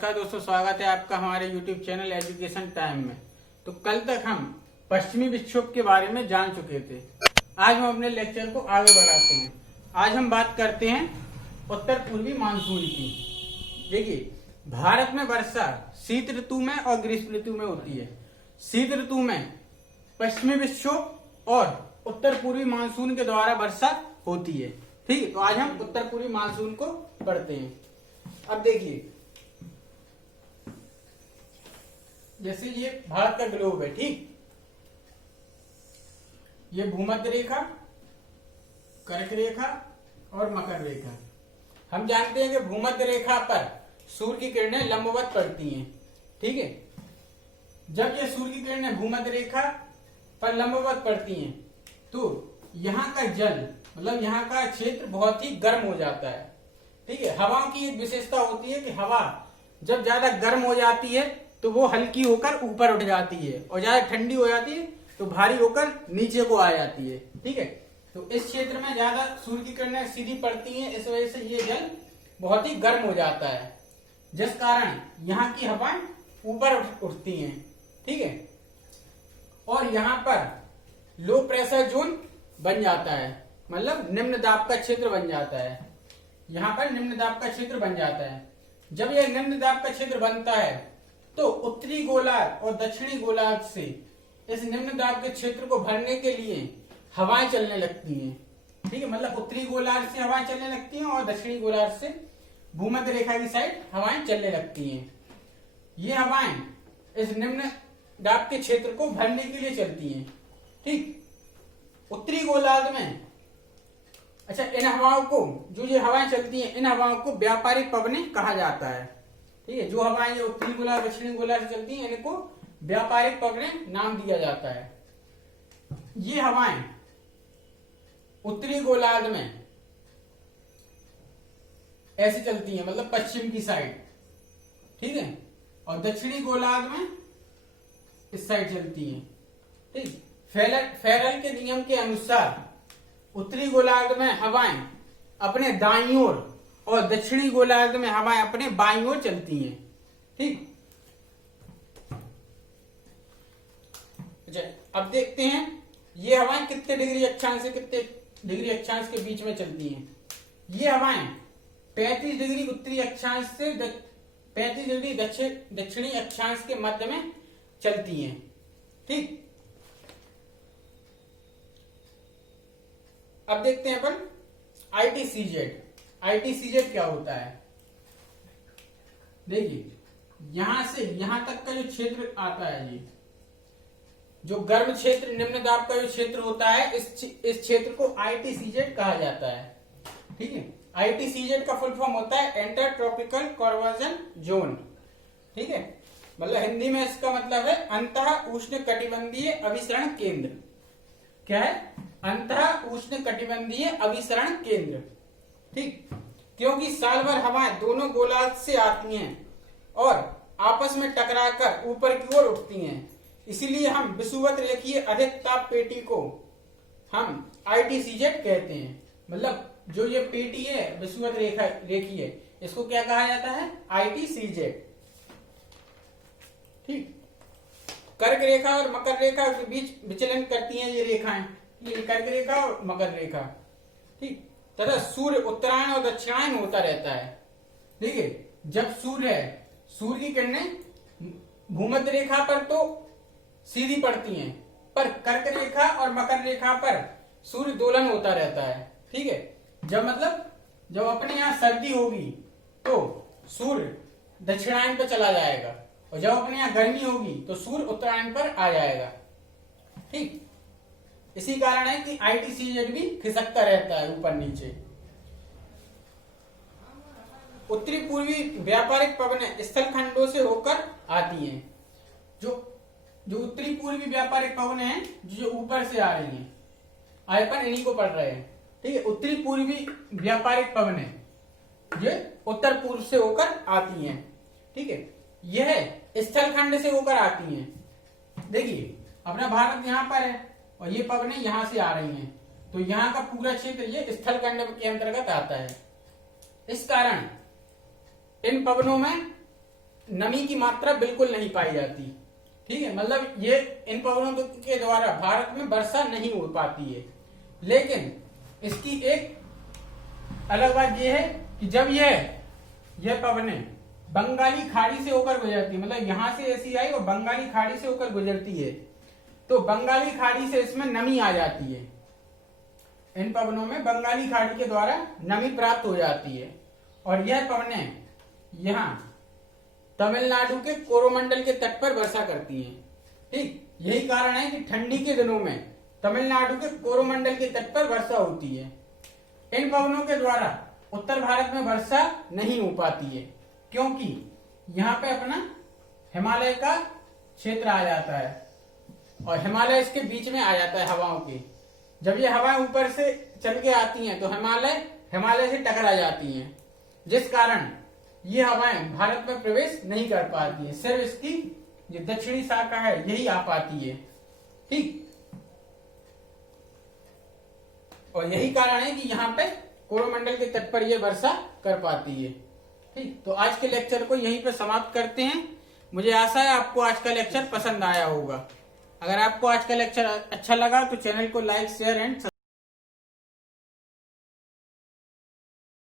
नमस्कार दोस्तों, स्वागत है आपका हमारे YouTube चैनल एजुकेशन टाइम में। तो कल तक हम पश्चिमी विक्षोभ के बारे में जान चुके थे। आज हम अपने लेक्चर को आगे बढ़ाते हैं। आज हम बात करते हैं उत्तर पूर्वी मानसून की। देखिए, भारत में वर्षा शीत ऋतु में और ग्रीष्म ऋतु में होती है। शीत ऋतु में पश्चिमी विक्षोभ और उत्तर पूर्वी मानसून के द्वारा वर्षा होती है। ठीक है, तो आज हम उत्तर पूर्वी मानसून को पढ़ते हैं। अब देखिए, जैसे ये भारत का ग्लोब है, ठीक, ये भूमध्य रेखा, कर्क रेखा और मकर रेखा। हम जानते हैं कि भूमध्य रेखा पर सूर्य की किरणें लंबवत पड़ती हैं। ठीक है, जब ये सूर्य की किरणें भूमध्य रेखा पर लंबवत पड़ती हैं तो यहाँ का जल मतलब यहाँ का क्षेत्र बहुत ही गर्म हो जाता है। ठीक है, हवाओं की एक विशेषता होती है कि हवा जब ज्यादा गर्म हो जाती है तो वो हल्की होकर ऊपर उठ जाती है और ज्यादा ठंडी हो जाती है तो भारी होकर नीचे को आ जाती है। ठीक है, तो इस क्षेत्र में ज्यादा सूर्य की किरणें सीधी पड़ती हैं, इस वजह से ये जल बहुत ही गर्म हो जाता है, जिस कारण यहाँ की हवाएं ऊपर उठती हैं। ठीक है, और यहाँ पर लो प्रेशर जोन बन जाता है, मतलब निम्न दाब का क्षेत्र बन जाता है। यहाँ पर निम्न दाब का क्षेत्र बन जाता है। जब यह निम्न दाब का क्षेत्र बनता है तो उत्तरी गोलार्ध और दक्षिणी गोलार्ध से इस निम्न दाब के क्षेत्र को भरने के लिए हवाएं चलने लगती हैं। ठीक है, मतलब उत्तरी गोलार्ध से हवाएं चलने लगती हैं और दक्षिणी गोलार्ध से भूमध्य रेखा की साइड हवाएं चलने लगती हैं। ये हवाएं इस निम्न दाब के क्षेत्र को भरने के लिए चलती हैं। ठीक, उत्तरी गोलार्ध में अच्छा, इन हवाओं को, जो ये हवाएं चलती हैं, इन हवाओं को व्यापारिक पवनें कहा जाता है। ठीक है, जो हवाएं ये उत्तरी गोलार्ध दक्षिणी गोलार्ध से चलती हैं, इनको व्यापारिक पवनें नाम दिया जाता है। ये हवाएं उत्तरी गोलार्ध में ऐसे चलती हैं, मतलब पश्चिम की साइड। ठीक है, और दक्षिणी गोलार्ध में इस साइड चलती हैं। ठीक, फेरल के नियम के अनुसार उत्तरी गोलार्ध में हवाएं अपने दाईं ओर और दक्षिणी गोलार्ध में हवाएं अपने बाईं ओर चलती हैं। ठीक, अच्छा, अब देखते हैं ये हवाएं कितने डिग्री अक्षांश से कितने डिग्री अक्षांश के बीच में चलती हैं। ये हवाएं 35 डिग्री उत्तरी अक्षांश से 35 डिग्री दक्षिणी अक्षांश के मध्य में चलती हैं। ठीक, अब देखते हैं अपन ITCZ। ITCZ क्या होता है? देखिए, यहां से यहां तक का जो क्षेत्र आता है, ये जो गर्म क्षेत्र, निम्न दाब का जो क्षेत्र होता है, इस क्षेत्र को ITCZ कहा जाता है। ठीक है, ITCZ का फुल फॉर्म होता है इंटर ट्रॉपिकल कन्वर्जन जोन। ठीक है, मतलब हिंदी में इसका मतलब है अंतः उष्ण कटिबंधीय अभिसरण केंद्र। क्या है? अंतः उष्ण कटिबंधीय अभिसरण केंद्र। ठीक, क्योंकि साल भर हवाएं दोनों गोलार्ध से आती हैं और आपस में टकराकर ऊपर की ओर उठती हैं, इसीलिए हम विषुवत रेखीय अधिक ताप पेटी को हम ITCZ कहते हैं। मतलब जो ये पेटी है विषुवत रेखीय, इसको क्या कहा जाता है? ITCZ। ठीक, कर्क रेखा और मकर रेखा के बीच विचलन करती हैं ये रेखाएं, ये कर्क रेखा और मकर रेखा। ठीक, तथा सूर्य उत्तरायण और दक्षिणायन होता रहता है। ठीक है, जब सूर्य की किरणें भूमध्य रेखा पर तो सीधी पड़ती हैं, पर कर्क रेखा और मकर रेखा पर सूर्य दोलन होता रहता है। ठीक है, जब अपने यहाँ सर्दी होगी तो सूर्य दक्षिणायन पर चला जाएगा और जब अपने यहाँ गर्मी होगी तो सूर्य उत्तरायण पर आ जाएगा। ठीक, इसी कारण है कि ITCZ भी खिसकता रहता है ऊपर नीचे। उत्तरी पूर्वी व्यापारिक पवनें स्थल खंडों से होकर आती हैं। जो उत्तरी पूर्वी व्यापारिक पवनें हैं, जो ऊपर से आ रही हैं, अपन इन्हीं को पढ़ रहे हैं। ठीक है, उत्तरी पूर्वी व्यापारिक पवनें ये उत्तर पूर्व से होकर आती हैं। ठीक है, यह स्थल खंड से होकर आती हैं। देखिए, अपना भारत यहाँ पर है और ये पवनें यहां से आ रही हैं, तो यहाँ का पूरा क्षेत्र ये स्थल खंड के अंतर्गत आता है। इस कारण इन पवनों में नमी की मात्रा बिल्कुल नहीं पाई जाती। ठीक है, मतलब ये इन पवनों के द्वारा भारत में वर्षा नहीं हो पाती है। लेकिन इसकी एक अलग बात यह है कि जब यह पवनें बंगाली खाड़ी से होकर गुजरती है, मतलब यहां से ऐसी आई और बंगाली खाड़ी से होकर गुजरती है, तो बंगाली खाड़ी से इसमें नमी आ जाती है। इन पवनों में बंगाली खाड़ी के द्वारा नमी प्राप्त हो जाती है और यह पवनें यहाँ तमिलनाडु के कोरोमंडल के तट पर वर्षा करती हैं। ठीक, यही कारण है कि ठंडी के दिनों में तमिलनाडु के कोरोमंडल के तट पर वर्षा होती है। इन पवनों के द्वारा उत्तर भारत में वर्षा नहीं हो पाती है, क्योंकि यहाँ पे अपना हिमालय का क्षेत्र आ जाता है और हिमालय इसके बीच में आ जाता है हवाओं के। जब ये हवाएं ऊपर से चल के आती हैं तो हिमालय से टकरा जाती हैं, जिस कारण ये हवाएं भारत में प्रवेश नहीं कर पाती है। सिर्फ इसकी जो दक्षिणी शाखा है यही आ पाती है। ठीक, और यही कारण है कि यहाँ पे कोरोमंडल के तट पर यह वर्षा कर पाती है। ठीक, तो आज के लेक्चर को यहीं पे समाप्त करते हैं। मुझे आशा है आपको आज का लेक्चर पसंद आया होगा। अगर आपको आज का लेक्चर अच्छा लगा तो चैनल को लाइक, शेयर एंड